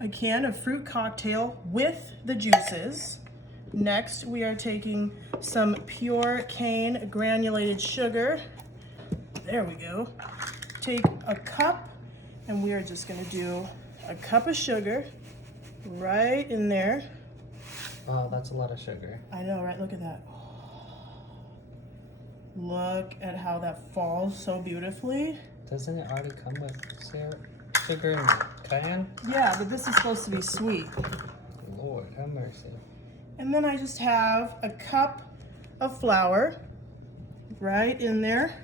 a can of fruit cocktail with the juices. Next, we are taking some pure cane granulated sugar. There we go. Take a cup, and we are just gonna do a cup of sugar right in there. Oh, that's a lot of sugar. I know, right? Look at that. Look at how that falls so beautifully. Doesn't it already come with sugar in the can? Yeah, but this is supposed to be sweet. Lord, have mercy. And then I just have a cup of flour right in there.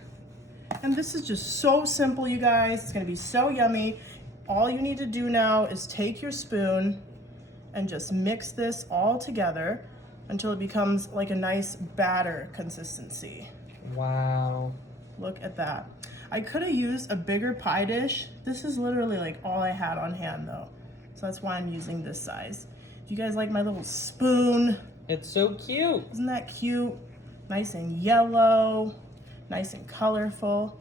And this is just so simple, you guys. It's gonna be so yummy. All you need to do now is take your spoon and just mix this all together until it becomes like a nice batter consistency. Wow. Look at that. I could have used a bigger pie dish. This is literally like all I had on hand though. So that's why I'm using this size. Do you guys like my little spoon? It's so cute. Isn't that cute? Nice and yellow, nice and colorful.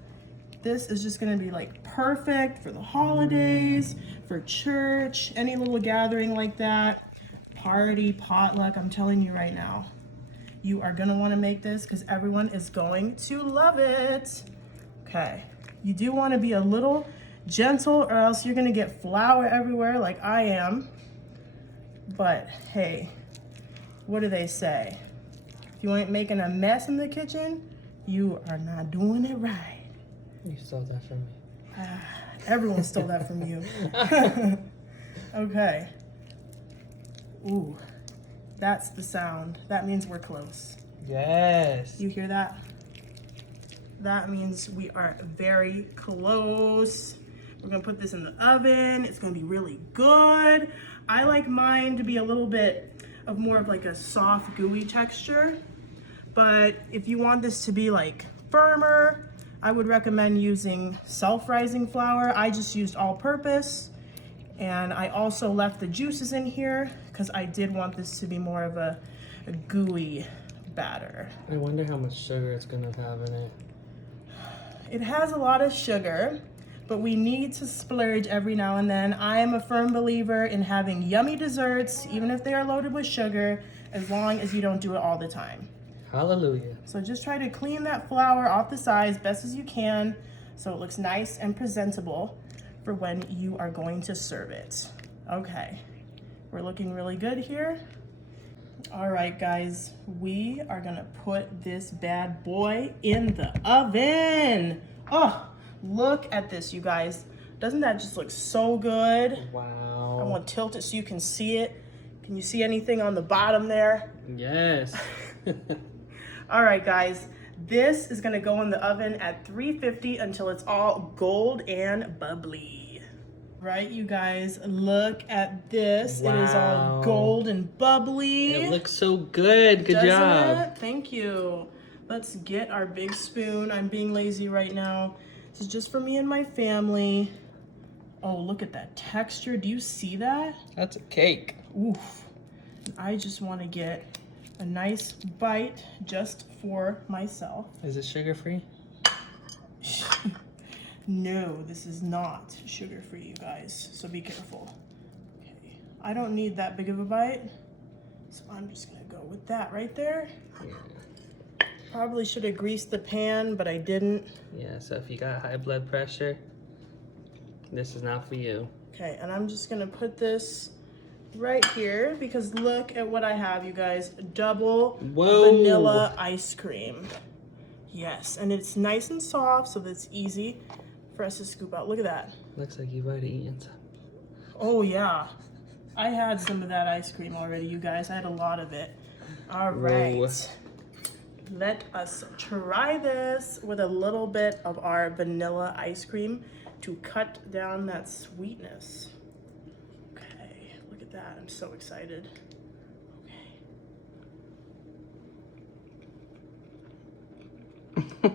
This is just gonna be like perfect for the holidays, for church, any little gathering like that, party, potluck, I'm telling you right now. You are gonna wanna make this because everyone is going to love it. Okay, you do wanna be a little gentle or else you're gonna get flour everywhere like I am. But hey, what do they say? If you ain't making a mess in the kitchen, you are not doing it right. You stole that from me. Everyone stole that from you. Okay. Ooh, that's the sound. That means we're close. Yes. You hear that? That means we are very close. We're gonna put this in the oven. It's gonna be really good. I like mine to be a little bit of more of like a soft, gooey texture. But if you want this to be like firmer, I would recommend using self-rising flour. I just used all-purpose. And I also left the juices in here because I did want this to be more of a gooey batter. I wonder how much sugar it's gonna have in it. It has a lot of sugar, but we need to splurge every now and then. I am a firm believer in having yummy desserts, even if they are loaded with sugar, as long as you don't do it all the time. Hallelujah. So just try to clean that flour off the sides best as you can so it looks nice and presentable for when you are going to serve it. Okay, we're looking really good here. All right, guys, we are gonna put this bad boy in the oven. Oh, look at this, you guys. Doesn't that just look so good? Wow. I want to tilt it so you can see it. Can you see anything on the bottom there? Yes. All right, guys, this is gonna go in the oven at 350 until it's all gold and bubbly. Right, you guys, look at this. Wow. It is all gold and bubbly. It looks so good. Good Doesn't job. it? Thank you. Let's get our big spoon. I'm being lazy right now. This is just for me and my family. Oh, look at that texture. Do you see that? That's a cake. Oof. I just want to get a nice bite just for myself. Is it sugar-free? No, this is not sugar-free, you guys, so be careful. Okay, I don't need that big of a bite, so I'm just gonna go with that right there. Yeah. Probably should have greased the pan, but I didn't. Yeah, so if you got high blood pressure, this is not for you. Okay, and I'm just gonna put this right here because look at what I have, you guys. Double Whoa. vanilla ice cream. Yes, and it's nice and soft, so that's easy for us to scoop out. Look at that. Looks like you've already eaten some. Oh yeah, I had some of that ice cream already, you guys. I had a lot of it. All right. Whoa. Let us try this with a little bit of our vanilla ice cream to cut down that sweetness. Okay, look at that. I'm so excited. Okay.